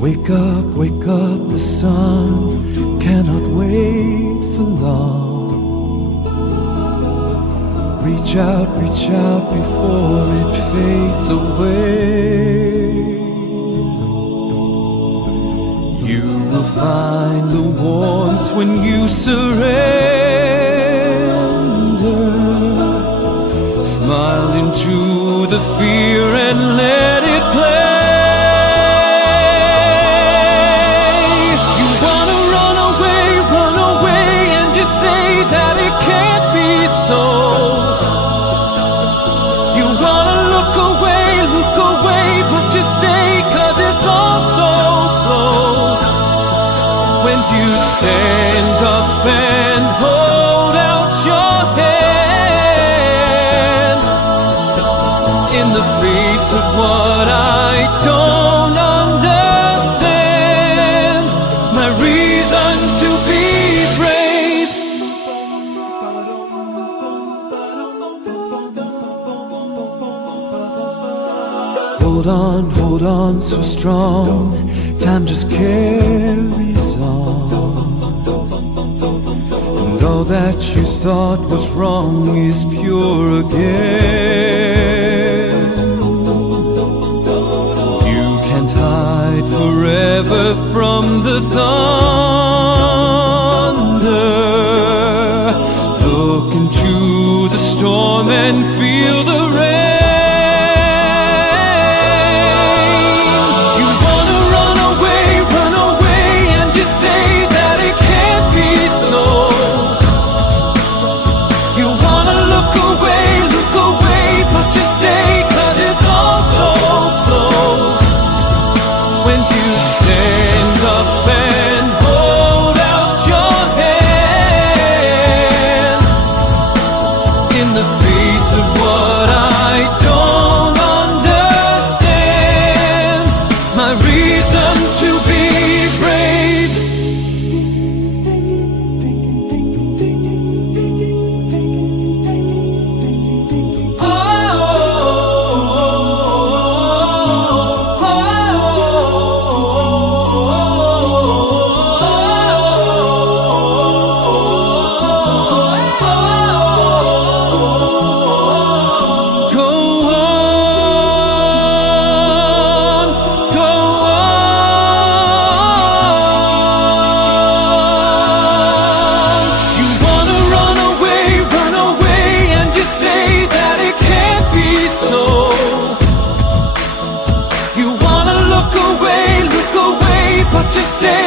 Wake up, the sun cannot wait for long. Reach out before it fades away. You will find the warmth when you surrender. Smile into the fear and let it play. Stand up and hold out your hand in the face of what I don't understand. My reason to be brave. Hold on, so strong. Time just carries on. And all that you thought was wrong is pure again. You can't hide forever from the thunder. Look into the storm and feel the rain. Just stay.